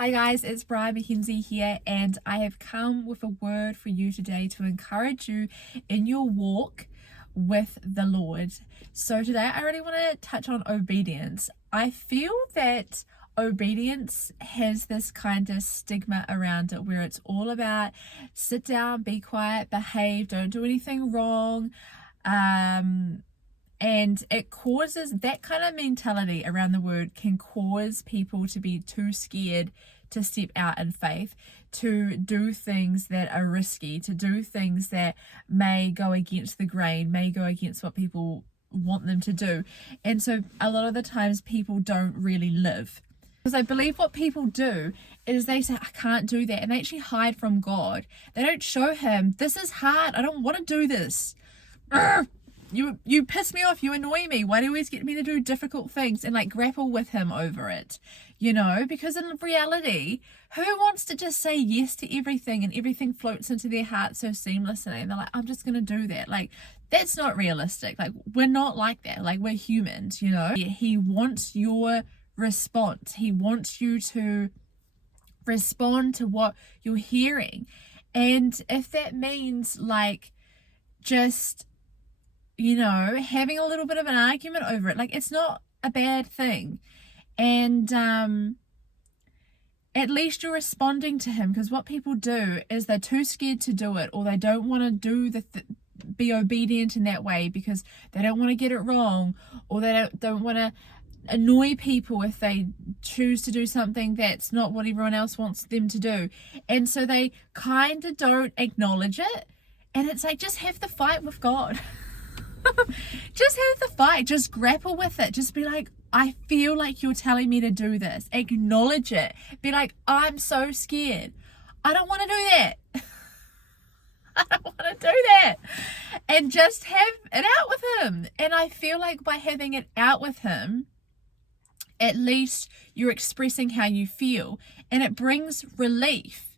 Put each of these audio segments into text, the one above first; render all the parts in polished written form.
Hi guys, it's Brian McKenzie here, and I have come with a word for you today to encourage you in your walk with the Lord. So today I really want to touch on obedience. I feel that obedience has this kind of stigma around it where it's all about sit down, be quiet, behave, don't do anything wrong. And it causes that kind of mentality around the word can cause people to be too scared to step out in faith, to do things that are risky, to do things that may go against the grain, may go against what people want them to do. And so a lot of the times people don't really live. Because I believe what people do is they say, I can't do that. And they actually hide from God. They don't show him, this is hard. I don't want to do this. You piss me off, you annoy me, why do you always get me to do difficult things, and like grapple with him over it, because in reality, who wants to just say yes to everything and everything floats into their heart so seamlessly and they're like, I'm just gonna do that? Like, that's not realistic. Like, we're not like that. Like, we're humans. He wants your response. He wants you to respond to what you're hearing, and if that means like just having a little bit of an argument over it, like, it's not a bad thing. And at least you're responding to him, because what people do is they're too scared to do it, or they don't want to do be obedient in that way because they don't want to get it wrong, or they don't want to annoy people if they choose to do something that's not what everyone else wants them to do. And so they kind of don't acknowledge it, and it's like, just have the fight with God. Just have the fight, just grapple with it, just be like, I feel like you're telling me to do this. Acknowledge it. Be like, I'm so scared, I don't want to do that. I don't want to do that. And just have it out with him. And I feel like by having it out with him, at least you're expressing how you feel, and it brings relief.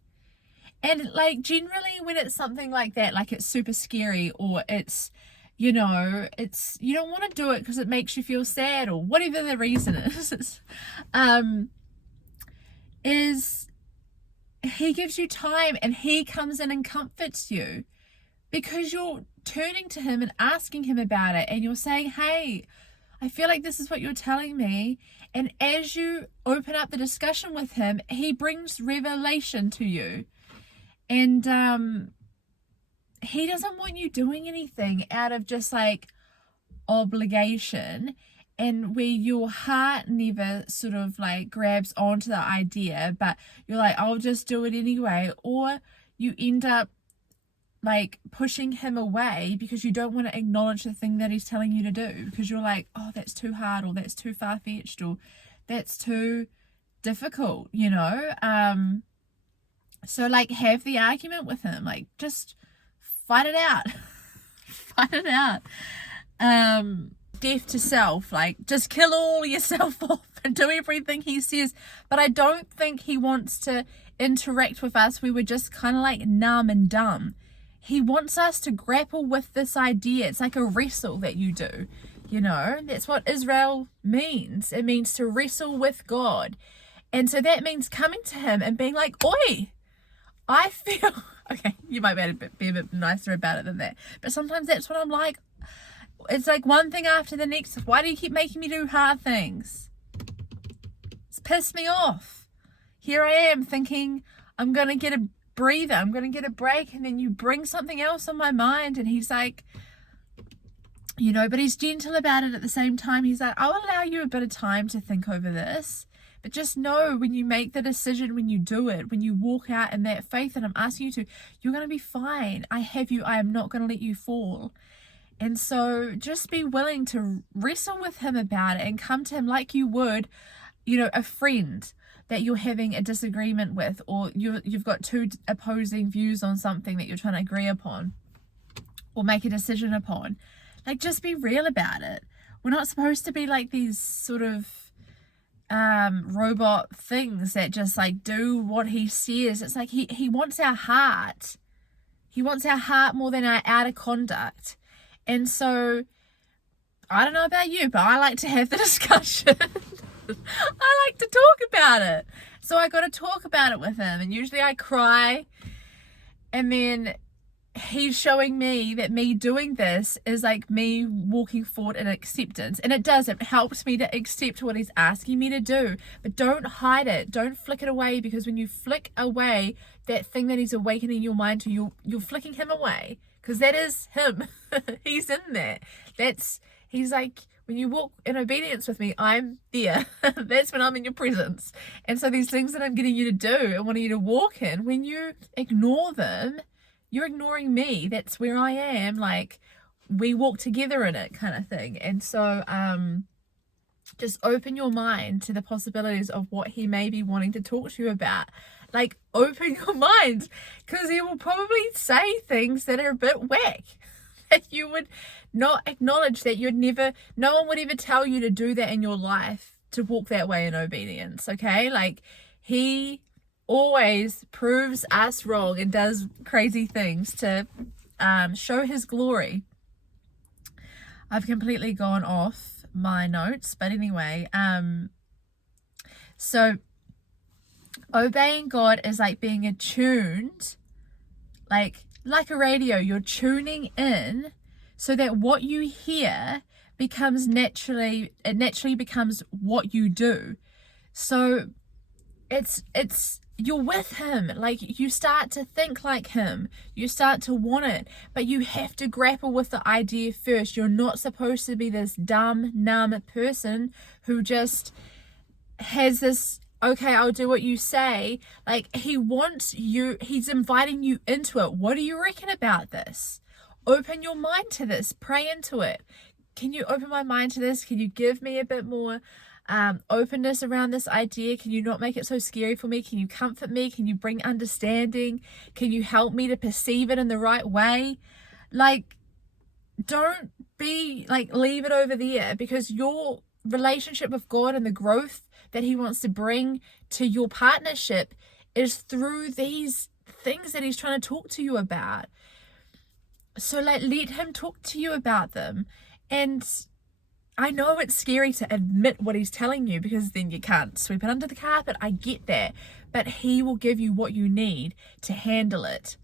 And like, generally when it's something like that, like it's super scary, or it's you don't want to do it because it makes you feel sad, or whatever the reason is he gives you time, and he comes in and comforts you because you're turning to him and asking him about it, and you're saying, hey, I feel like this is what you're telling me. And as you open up the discussion with him, he brings revelation to you. And he doesn't want you doing anything out of just like obligation, and where your heart never sort of like grabs onto the idea, but you're like, I'll just do it anyway. Or you end up like pushing him away because you don't want to acknowledge the thing that he's telling you to do, because you're like, oh, that's too hard, or that's too far-fetched, or that's too difficult, so like, have the argument with him, like, just fight it out. Fight it out. Death to self, like, just kill all yourself off and do everything he says. But I don't think he wants to interact with us. We were just kind of like numb and dumb. He wants us to grapple with this idea. It's like a wrestle that you do. That's what Israel means. It means to wrestle with God. And so that means coming to him and being like, oi, I feel, okay, you might be a bit nicer about it than that, but sometimes that's what I'm like. It's like one thing after the next. Why do you keep making me do hard things? It's pissed me off. Here I am thinking I'm going to get a breather, I'm going to get a break, and then you bring something else on my mind, and he's like, but he's gentle about it at the same time. He's like, I'll allow you a bit of time to think over this. But just know, when you make the decision, when you do it, when you walk out in that faith that I'm asking you to, you're going to be fine. I have you. I am not going to let you fall. And so just be willing to wrestle with him about it and come to him like you would, a friend that you're having a disagreement with, or you've got two opposing views on something that you're trying to agree upon or make a decision upon. Like, just be real about it. We're not supposed to be like these sort of robot things that just like do what he says. It's like he wants our heart. He wants our heart more than our outer conduct. And so I don't know about you, but I like to have the discussion. I like to talk about it. So I got to talk about it with him, and usually I cry, and then he's showing me that me doing this is like me walking forward in acceptance, and it helps me to accept what he's asking me to do. But don't hide it, don't flick it away, because when you flick away that thing that he's awakening your mind to, you're flicking him away, because that is him. He's in there. He's like, when you walk in obedience with me, I'm there. That's when I'm in your presence. And so these things that I'm getting you to do and wanting you to walk in, when you ignore them, you're ignoring me. That's where I am. Like, we walk together in it, kind of thing. And so just open your mind to the possibilities of what he may be wanting to talk to you about. Like, open your mind, because he will probably say things that are a bit whack, that you would not acknowledge, that no one would ever tell you to do that in your life, to walk that way in obedience. Okay? Like, he always proves us wrong and does crazy things to show his glory. I've completely gone off my notes, but anyway, so obeying God is like being attuned, like a radio. You're tuning in so that what you hear naturally becomes what you do. So it's you're with him. Like, you start to think like him, you start to want it, but you have to grapple with the idea first. You're not supposed to be this dumb, numb person who just has this, okay, I'll do what you say. Like, he wants you, he's inviting you into it. What do you reckon about this? Open your mind to this, pray into it. Can you open my mind to this? Can you give me a bit more openness around this idea? Can you not make it so scary for me? Can you comfort me? Can you bring understanding? Can you help me to perceive it in the right way? Like, don't be like, leave it over there, because your relationship with God and the growth that he wants to bring to your partnership is through these things that he's trying to talk to you about. So like, let him talk to you about them. And I know it's scary to admit what he's telling you, because then you can't sweep it under the carpet. I get that. But he will give you what you need to handle it.